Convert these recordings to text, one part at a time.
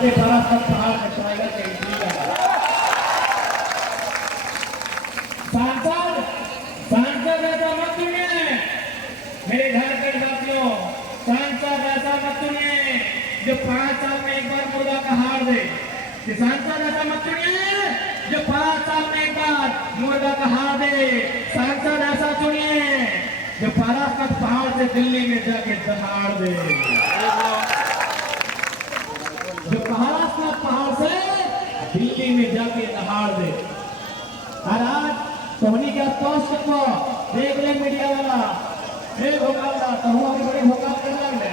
से बड़ा सब पहाड़ कटवाएगा सांसद सांसद ऐसा मत चुनिए मेरे झारखंड वासियों। सांसद ऐसा मत चुनिए जो 5 साल में एक बार मुर्गा का हार दे। सांसद ऐसा मत चुनिए जो 5 साल में एक बार मुर्गा का हार दे। सांसद ऐसा चुनिए जो पाराकट पहाड़ से दिल्ली में जाके दहाड़ दे। जो पाराकट पहाड़ से दिल्ली में जाके दहाड़ दे। और आज सोनी का पोस्ट को देख ले मीडिया वाला एक होगा तो हम बड़े होगा कर ले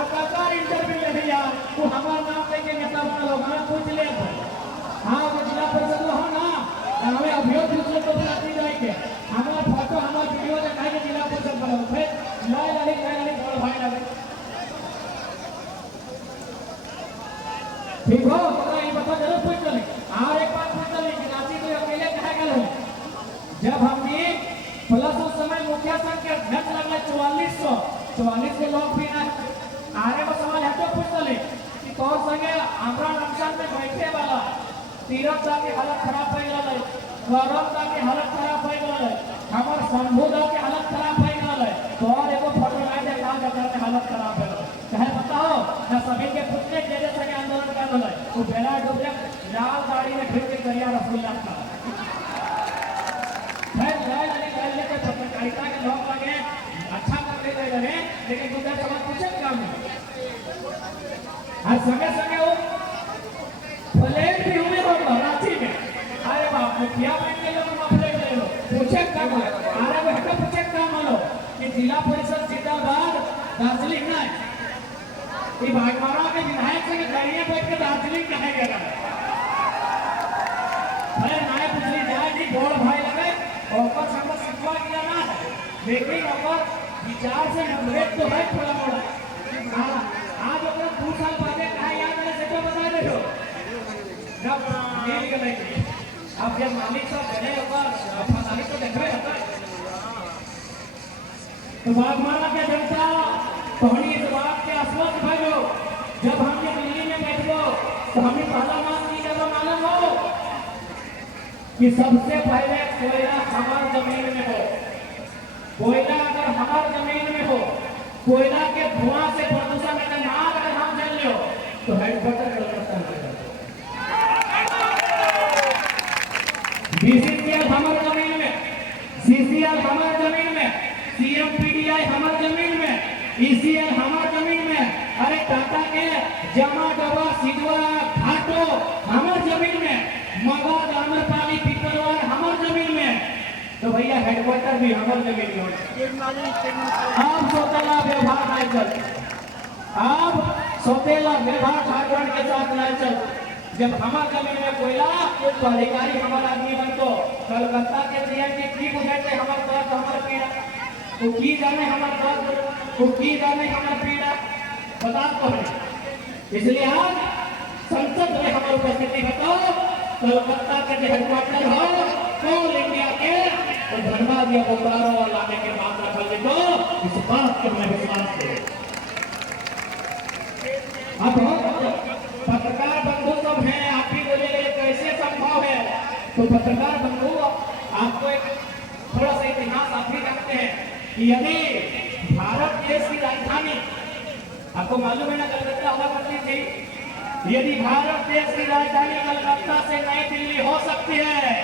अब काका इंटरव्यू ले भैया वो हमारा नाम लेके नेता बना लोग हमें पूछ ले हां वो जिला परिषद हो ना हमें अभियोग दूसरे को बुलाती जाएंगे हमारा फोटो हमारा वीडियो दिखाएंगे जिला परिषद बना फिर लाए लाले बड़ भाई लगे ठीक हो पता ये बता जरूर पूछ ले और एक बात पूछ ले कि रांची तो अकेले कहे गए जब हमने प्लस उस समय मुखिया संघ के अध्यक्ष लगले 44 के लोग भी ना आरे को सवाल है तो पूछ ले कि तोर संगे आमरण अनशन में बैठे वाला तीरथ दा की हालत खराब हो गई गौरव दा की हालत खराब हो गई हमर शंभू दा की हालत खराब हो गई तो और एगो फोटो लाए दे का जगह के हालत खराब है कहे बताओ ना सभी के पुतले जेजे संगे आंदोलन कर रहे वो बेला डूबे लाल गाड़ी में फिर के करिया रसगुल्ला खा पत्रकारिता के लोग लगे अच्छा कर ले रहे लेकिन दूसरा सवाल पूछे काम हर संगे संगे वो प्लेट भी हुए हो रांची में अरे बाप मुखिया बन के लोग प्लेट ले लो पूछे काम अरे वो हटा पूछे काम लो कि जिला परिषद जिंदाबाद दार्जिलिंग ना ये भागमारा के विधायक से गाड़ियां बैठ के दार्जिलिंग कहेगा अरे नाय पिछली जाए जी बोल भाई लगे और संग सिखवा किया ना लेकिन और विचार से मतभेद तो है थोड़ा मोड़ा आज अगर 2 साल बाद कहा याद है से तो बता दे दो जब मिल गए अब जब मालिक साहब बने और फसाली तो देख रहे होता तो बागमारा के जनता कहानी इस बात के आश्वस्त भाई जब हम दिल्ली में बैठो तो हमें पहला मांग की जब मालूम हो कि सबसे पहले कोयला हमार जमीन में हो कोयला अगर हमार जमीन में हो कोयला के धुआं से प्रदूषण अगर ना अगर हम जल लो तो हेडक्वार्टर कलकत्ता में बीसीसीएल हमार जमीन में सीसीएल हमार जमीन में सीएमपीडीआई हमार जमीन में ईसीएल हमार जमीन में अरे टाटा के जमा डबा सिजवा घाटो हमार जमीन में मगध आम्रपाली पिपरवार हमार जमीन में तो भैया हेडक्वार्टर भी हमार जमीन में अब सौतेला व्यवहार नहीं चल अब सौतेला व्यवहार झारखंड के साथ नहीं चल जब हमार जमीन में कोयला तो अधिकारी हमारा आदमी बनको कलकत्ता के सीएम की बुझाते हमार दर्द हमार पीड़ा वो की जाने हमार दर्द वो की जाने हमार पीड़ा बता तो है इसलिए आज संसद में हमारी उपस्थिति बताओ कलकत्ता के हेडक्वार्टर हो कोल इंडिया के और धनबाद या बोकारो और लाने के बाद रखल के तो इस बात को मैं विश्वास करूं अब पत्रकार बंधु सब हैं आप ही बोलेंगे कैसे संभव है तो पत्रकार बंधु आपको एक थोड़ा सा इतिहास आप भी जानते हैं कि यदि भारत देश की राजधानी आपको मालूम है ना कलकत्ता हुआ करती थी यदि भारत देश की राजधानी कलकत्ता से नई दिल्ली हो सकती है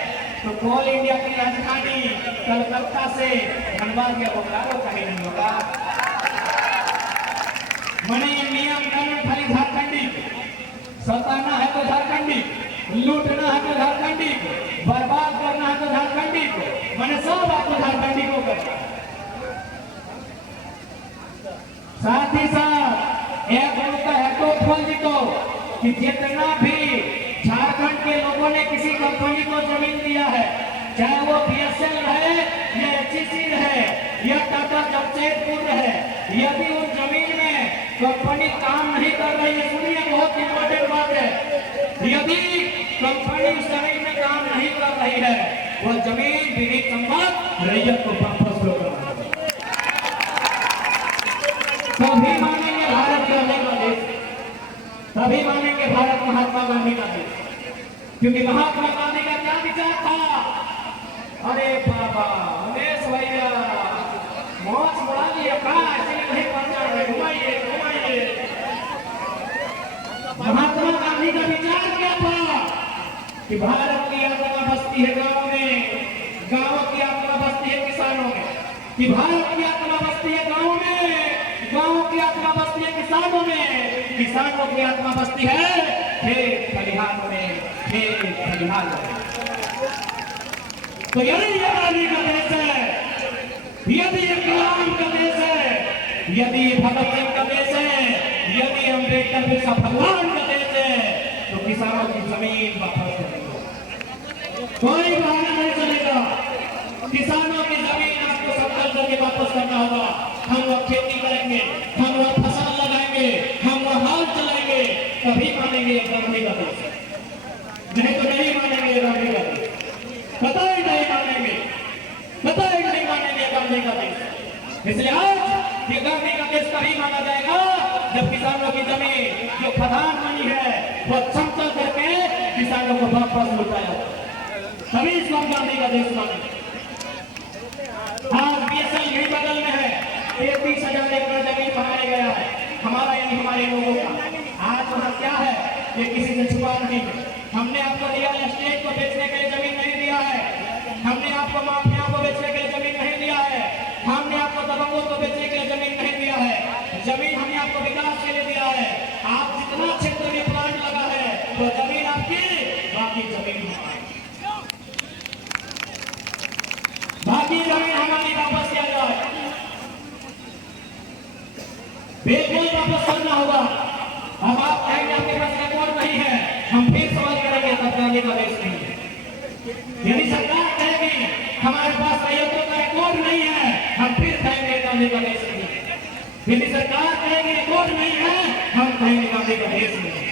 तो कोल इंडिया की राजधानी कलकत्ता से धनबाद या बोकारो कहीं नहीं होगा मने ये नियम कानून खाली झारखंडी सताना है तो झारखंडी लूटना है तो झारखंडी बर्बाद करना है तो झारखंडी मने सब आपको झारखंडी को करना साथ ही साथ एक उनका हेतु खोल दी तो कि जितना भी झारखंड के लोगों ने किसी कंपनी को जमीन दिया है चाहे वो बीएसएल रहे या एचईसी रहे या टाटा जमशेदपुर रहे यदि उन जमीन में कंपनी काम नहीं कर रही है सुनिए बहुत इंपॉर्टेंट बात है यदि कंपनी उस जमीन में काम नहीं कर रही है वो जमीन विधिक संबंध रैयत को वापस लो करना तभी मानेंगे भारत का देश तभी मानेंगे ये भारत महात्मा गांधी का देश, क्योंकि महात्मा गांधी का क्या विचार था? अरे बाबा उमेश भैया मौज बढ़ा दिए का, ऐसे नहीं पहुंचा रहे, घुमाइए घुमाइए। महात्मा गांधी का विचार क्या था कि भारत की आत्मा बसती है गांव में, गांव की आत्मा बसती है किसानों में, कि भारत की आत्मा बसती है गांव में, गांव की आत्मा बसती है किसानों में, किसानों की आत्मा बसती है खेत खलिहान में, खेत खलिहान में। तो यदि ये गांधी का देश है, यदि ये कलाम का देश है, यदि ये भगत सिंह का देश है, यदि अम्बेडकर जैसा भगवान का देश है, तो किसानों की जमीन वापस करेगा, कोई बहाना नहीं चलेगा। किसानों की जमीन आपको समतल करके वापस करना होगा। हम वह खेती करेंगे, हम वह फसल लगाएंगे, हम वह हाल चलाएंगे, तभी मानेंगे गांधी का देश, नहीं तो नहीं मानेंगे गांधी का देश, कतई नहीं मानेंगे, कतई नहीं मानेंगे गांधी का देश। इसलिए आज ये गांधी का देश तभी माना जाएगा जब किसानों की जमीन जो खदान बनी है वह समतल करके किसानों को वापस लौटाया, तभी इसको हम गांधी का देश मानेंगे। आज बीएसएल यही बगल में है, 33,000 एकड़ जमीन बनाया गया है, हमारा यानी हमारे लोगों का। आज वहाँ क्या है ये किसी से छुपा नहीं है। हमने आपको रियल एस्टेट को बेचने के लिए जमीन नहीं दिया है, हमने आपको माफिया को बेचने के लिए जमीन नहीं दिया है, हमने आपको दबंगों को बेचने के लिए जमीन नहीं दिया है। जमीन हमने आपको विकास के लिए दिया है। आप जितना क्षेत्र में प्लांट लगा है वो जमीन आपकी, बाकी जमीन बाकी जमीन हमारी वापस किया जाए, बिल्कुल वापस करना होगा। अब आप कहेंगे आपके पास रिकॉर्ड नहीं है, हम फिर सवाल करेंगे तब गांधी का देश नहीं है। यदि सरकार कहेगी हमारे पास संयंत्रों का रिकॉर्ड नहीं है, हम फिर कहेंगे गांधी का देश नहीं है। यदि सरकार कहेगी रिकॉर्ड नहीं है, हम कहेंगे गांधी का देश नहीं है।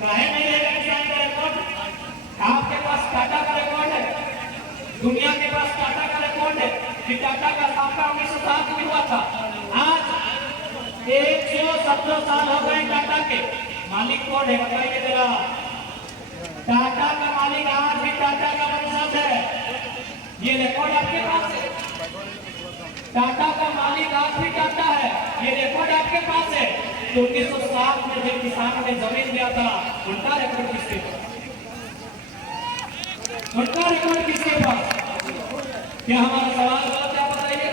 काहे नहीं रहेगा किसान का रिकॉर्ड? आपके पास टाटा का रिकॉर्ड है, दुनिया के पास टाटा का रिकॉर्ड है कि टाटा का स्थापना 1907 में हुआ था। आज 117 साल हो गए टाटा के। मालिक कौन है बताइए जरा? टाटा का मालिक आज भी टाटा का वंशज है, ये रिकॉर्ड आपके पास है। टाटा का मालिक आज भी टाटा है, ये रिकॉर्ड आपके पास है। तो 1907 में जब किसानों ने जमीन दिया था, उनका रिकॉर्ड किसके पास? उनका रिकॉर्ड किसके पास? क्या हमारा सवाल गलत है? बताइए,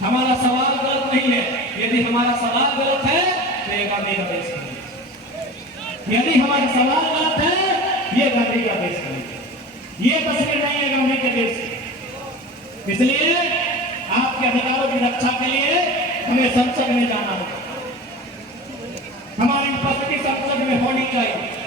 हमारा सवाल गलत नहीं है। यदि हमारा सवाल गलत है तो ये गांधी का देश नहीं है। यदि हमारा सवाल गलत है ये गांधी का देश नहीं है, ये तस्वीर नहीं है गांधी के देश की। इसलिए आपके अधिकारों की रक्षा के लिए हमें संसद में जाना होगा, हमारी उपस्थिति संसद में होनी चाहिए।